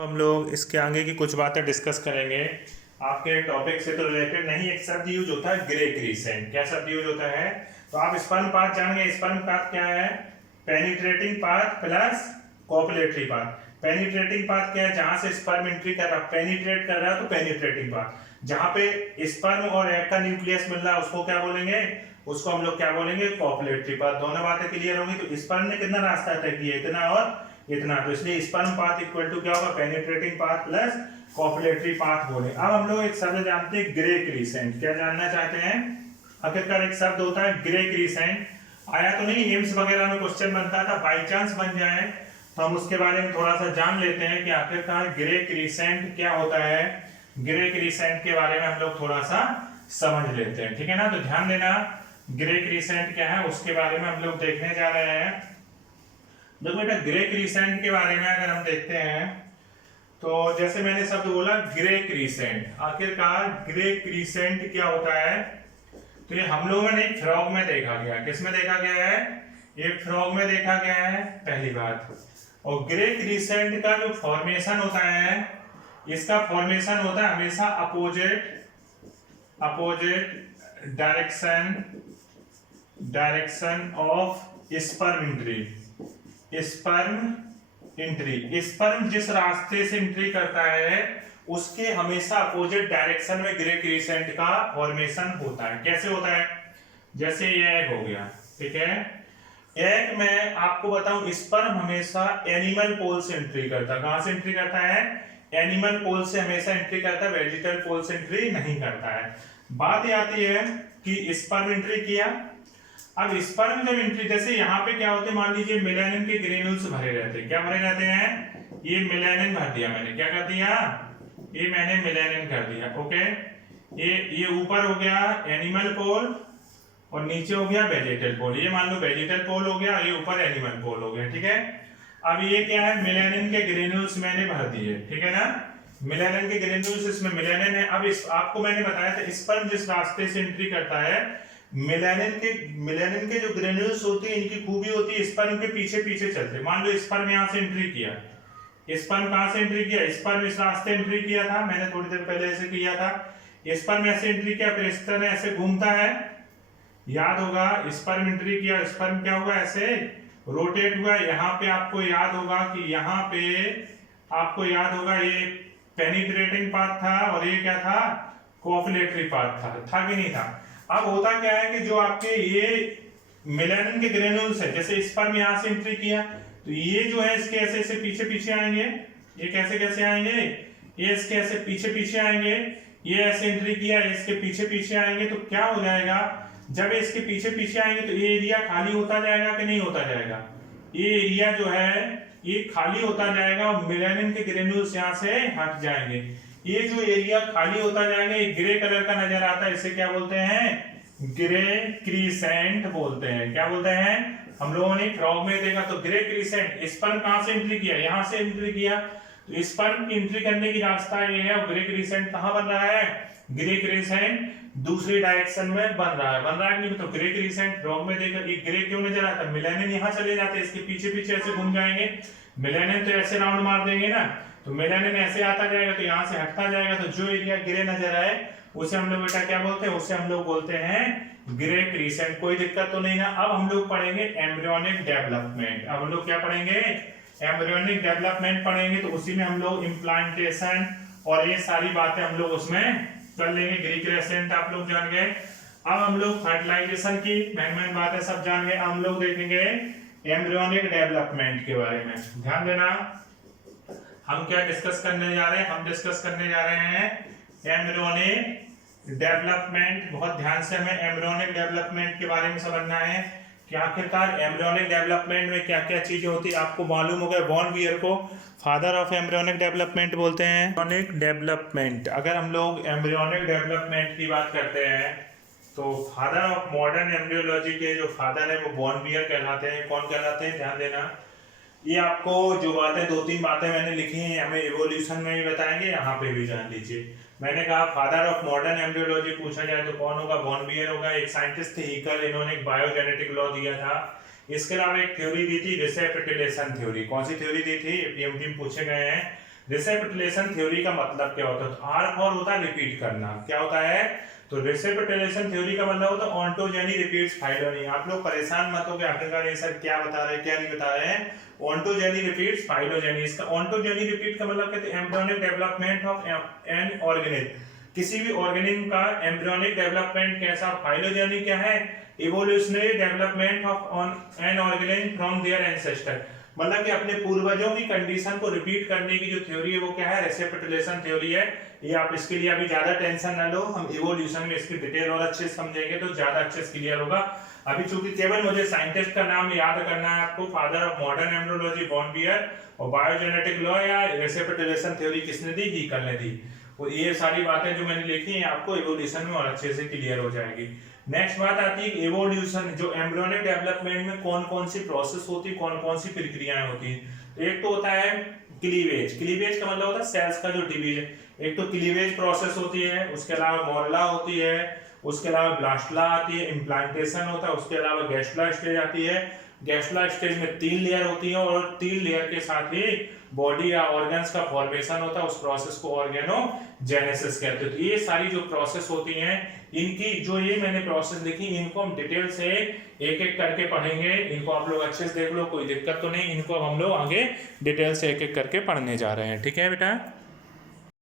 हम लोग इसके आगे की कुछ बातें डिस्कस करेंगे। आपके टॉपिक से तो रिलेटेड नहीं, एक शब्द यूज होता है ग्रे क्रीसेंट। क्या शब्द यूज होता है? तो आप स्पर्म पाथ जानेंगे। स्पर्म पाथ क्या है? Penetrating path plus copulatory path. Penetrating path क्या है? जहां से स्पर्म एंट्री कर रहा, पेनिट्रेट कर रहा है तो पेनिट्रेटिंग पाथ। जहां पे स्पर्म और एग का न्यूक्लियस मिल रहा है उसको क्या बोलेंगे? उसको हम लोग क्या बोलेंगे? Copulatory path. दोनों बातें क्लियर होंगी। तो स्पर्म ने कितना रास्ता तय किया? इतना और इतना। तो इसलिए स्पर्म पाथ इक्वल टू क्या होगा? Penetrating path plus copulatory path बोले। अब हम लोग एक शब्द जानते हैं ग्रे क्रीसेंट। क्या जानना चाहते हैं? आखिरकार एक शब्द होता है ग्रे क्रीसेंट। आया तो नहीं, एम्स वगैरह में क्वेश्चन बनता था, बाई चांस बन जाए तो हम उसके बारे में थोड़ा सा जान लेते हैं कि आखिरकार ग्रे क्रीसेंट क्या होता है। ग्रे क्रीसेंट के बारे में हम लोग थोड़ा सा समझ लेते हैं, ठीक है ना। तो ध्यान देना, ग्रे क्रीसेंट क्या है उसके बारे में हम लोग देखने जा रहे हैं। देखो बेटा, ग्रे क्रीसेंट के बारे में अगर हम देखते हैं तो जैसे मैंने शब्द बोला ग्रे क्रीसेंट, आखिरकार ग्रे क्रीसेंट क्या होता है? तो ये हम लोगों ने फ्रॉग में देखा गया। किस में देखा गया है? ये फ्रॉग में देखा गया है, पहली बात। और ग्रे क्रीसेंट का जो फॉर्मेशन होता है, इसका फॉर्मेशन होता है हमेशा opposite direction of sperm entry. Sperm जिस रास्ते से एंट्री करता है उसके हमेशा अपोजिट डायरेक्शन में ग्रे क्रीसेंट का फॉर्मेशन होता है। कैसे होता है? जैसे ये एग हो गया, ठीक है। एग में आपको बताऊं, स्पर्म हमेशा एनिमल पोल से एंट्री करता है। कहां से एंट्री करता है? एनिमल पोल से हमेशा एंट्री करता है, वेजिटल पोल से एंट्री नहीं करता है। बात ये आती है कि स्पर्म एंट्री किया। अब स्पर्म जब एंट्री, जैसे यहाँ पे क्या होते हैं, मान लीजिए मेलानिन के ग्रेन्यूल्स भरे रहते हैं। क्या भरे रहते हैं? ये मेलानिन भर दिया मैंने। क्या कर दिया? ये मैंने मेलानिन कर दिया, ओके। ये ऊपर हो गया एनिमल पोल और नीचे हो गया वेजिटल पोल। ये मान लो वेजिटल पोल हो गया, ये ऊपर एनिमल पोल हो गया, ठीक है। अब ये क्या है? मेलानिन के ग्रेन्यूल्स मैंने भर दिए, ठीक है ना। मेलानिन के ग्रेन्यूल्स, इसमें मेलानिन है। अब आपको मैंने बताया था स्पर्म जिस रास्ते से एंट्री करता है, मेलानिन के जो ग्रेन्यूल्स होते हैं, इनकी खूबी होती है स्पर्म के पीछे पीछे चलते। मान लो स्पर्म यहाँ से एंट्री किया, स्पर्म कहां से एंट्री किया? स्पर्म इस रास्ते एंट्री किया था, मैंने थोड़ी देर पहले ऐसे किया था। स्पर्म ऐसे एंट्री किया, फिर इस तरह ऐसे घूमता है, याद होगा। स्पर्म एंट्री किया, स्पर्म क्या हुआ? ऐसे रोटेट हुआ। यहाँ पे आपको याद होगा कि यहाँ पे आपको याद होगा ये पेनिट्रेटिंग पाथ था और ये क्या था? कॉपुलेटरी पाथ था कि नहीं था? अब होता क्या है कि जो आपके ये मेलानिन के ग्रेन्यूल्स है, जैसे स्पर्म यहाँ से एंट्री किया तो ये जो है इसके ऐसे ऐसे पीछे पीछे आएंगे। ये कैसे कैसे आएंगे? ये इसके ऐसे पीछे पीछे आएंगे। ये ऐसे एंट्री किया, इसके पीछे पीछे आएंगे। तो क्या हो जाएगा? जब इसके पीछे पीछे आएंगे तो ये एरिया खाली होता जाएगा कि नहीं होता जाएगा? ये एरिया जो है ये खाली होता जाएगा और मेलानिन के ग्रेन्यूल्स यहाँ से हट जाएंगे। ये जो एरिया खाली होता जाएगा, ये ग्रे कलर का नजर आता है, इसे क्या बोलते हैं? ग्रे क्रीसेंट बोलते हैं। क्या बोलते हैं? हम लोगों ने फ्रॉग में देखा तो ग्रे क्रीसेंट। स्पर्म कहां से एंट्री किया? यहां से एंट्री किया, तो स्पर्म की एंट्री करने की रास्ता ये है। और ग्रे क्रीसेंट कहां बन रहा है? ग्रे क्रीसेंट दूसरी डायरेक्शन में बन रहा है नहीं? तो ग्रे क्रीसेंट फ्रॉग में देखा, ये ग्रे क्यों नजर आता है? मेलानिन यहाँ चले जाते हैं, इसके पीछे पीछे ऐसे घूम जाएंगे। मेलानिन तो ऐसे राउंड मार देंगे ना, तो मेलानिन ऐसे आता जाएगा तो यहाँ से हटता जाएगा। तो जो एरिया ग्रे नजर आए उसे हम लोग बेटा क्या बोलते हैं? उसे हम लोग बोलते हैं ग्रे क्रीसेंट। कोई दिक्कत तो नहीं ना। अब हम लोग पढ़ेंगे एम्ब्रियोनिक डेवलपमेंट। अब हम लोग क्या पढ़ेंगे? एम्ब्रियोनिक डेवलपमेंट पढ़ेंगे। तो उसी में हम लोग इम्प्लांटेशन और ये सारी बातें हम लोग उसमें कर लेंगे। ग्रे क्रीसेंट आप लोग जान गए। अब हम लोग फर्टिलाइजेशन की मेन बातें सब जान गए। हम लोग देखेंगे एम्ब्रियोनिक डेवलपमेंट के बारे में। ध्यान देना, हम क्या डिस्कस करने जा रहे हैं? हम डिस्कस करने जा रहे हैं एम्ब्रियोनिक डेवलपमेंट। बहुत ध्यान से हमें एम्ब्रियोनिक डेवलपमेंट के बारे में समझना है कि आखिरकार एम्ब्रियोनिक डेवलपमेंट में क्या क्या चीजें होती है। आपको मालूम होगा वॉन वियर को फादर ऑफ एम्ब्रियोनिक डेवलपमेंट बोलते हैं। एम्ब्रियोनिक डेवलपमेंट, अगर हम लोग एम्ब्रियोनिक डेवलपमेंट की बात करते हैं तो फादर ऑफ मॉडर्न एम्ब्रियोलॉजी के जो फादर है वो वॉन वियर कहलाते हैं। कौन कहलाते हैं? ध्यान देना, ये आपको जो बातें, दो तीन बातें मैंने लिखी हैं, हमें इवोल्यूशन में भी बताएंगे, यहाँ पे भी जान लीजिए। मैंने कहा फादर ऑफ मॉडर्न एम्ब्रियोलॉजी पूछा जाए तो कौन होगा? वॉन बियर होगा। एक साइंटिस्ट थे हीकल, इन्होंने एक बायोजेनेटिक लॉ दिया था। इसके अलावा एक थ्योरी दी थी रिसेप्टिलेशन थ्योरी। कौन सी थ्योरी दी थी? पीएमटी में पूछे गए हैं। रेसिप्रोकेशन थ्योरी का मतलब क्या होता है? तो आर फॉर होता है रिपीट करना, क्या होता है? तो रेसिप्रोकेशन थ्योरी का मतलब होता है ऑन्टोजेनी रिपीट्स फाइलोजेनी। आप लोग परेशान मत हो कि आखिरकार ये सर क्या बता रहे हैं क्या नहीं बता रहे हैं। ऑन्टोजेनी रिपीट्स फाइलोजेनी, इसका ऑन्टोजेनी रिपीट का मतलब कहते हैं embryonic development of an organism. किसी भी ऑर्गेनिज्म का एम्ब्रियोनिक डेवलपमेंट कैसा? फाइलोजेनी क्या है? Evolutionary development of an organism from their ancestor, मतलब कि अपने पूर्वजों की कंडीशन को रिपीट करने की जो थ्योरी है वो क्या है? रेसिप्रोकेशन थ्योरी है। ये आप इसके लिए अभी ज्यादा टेंशन ना लो, हम इवोल्यूशन में इसकी डिटेल और अच्छे से समझेंगे तो ज्यादा अच्छे से क्लियर होगा। अभी चूंकि केवल मुझे साइंटिस्ट का नाम याद करना है आपको, father of modern embryology von Baer, और बायोजेनेटिक लॉ या रेसिप्रोकेशन थ्योरी किसने दी? हीकल ने दी। तो ये सारी बातें जो मैंने लिखी हैं आपको इवोल्यूशन में और अच्छे से क्लियर हो जाएगी। नेक्स्ट बात आती है इवोल्यूशन, जो एम्ब्रियोनिक डेवलपमेंट में कौन कौन सी प्रोसेस होती है, कौन कौन सी प्रक्रियाएं होती हैं। एक तो होता है क्लीवेज, क्लीवेज का मतलब होता है सेल्स का जो डिवीजन। एक तो क्लीवेज प्रोसेस होती है, उसके अलावा मोरला होती है, उसके अलावा ब्लास्टला आती है, इम्प्लांटेशन होता है, उसके अलावा गैस्ट्रुला स्टेज आती है। गैस्ट्रुला स्टेज में 3 लेयर होती है और 3 लेयर के साथ ही बॉडी या ऑर्गन्स का फॉर्मेशन होता है, उस प्रोसेस को ऑर्गेनोजेनेसिस कहते हैं। तो ये सारी जो प्रोसेस होती हैं, इनकी जो ये मैंने प्रोसेस लिखी, इनको हम डिटेल से एक एक करके पढ़ेंगे। इनको आप लोग अच्छे से देख लो, कोई दिक्कत तो नहीं, इनको हम लोग आगे डिटेल से एक एक करके पढ़ने जा रहे हैं। ठीक है बेटा।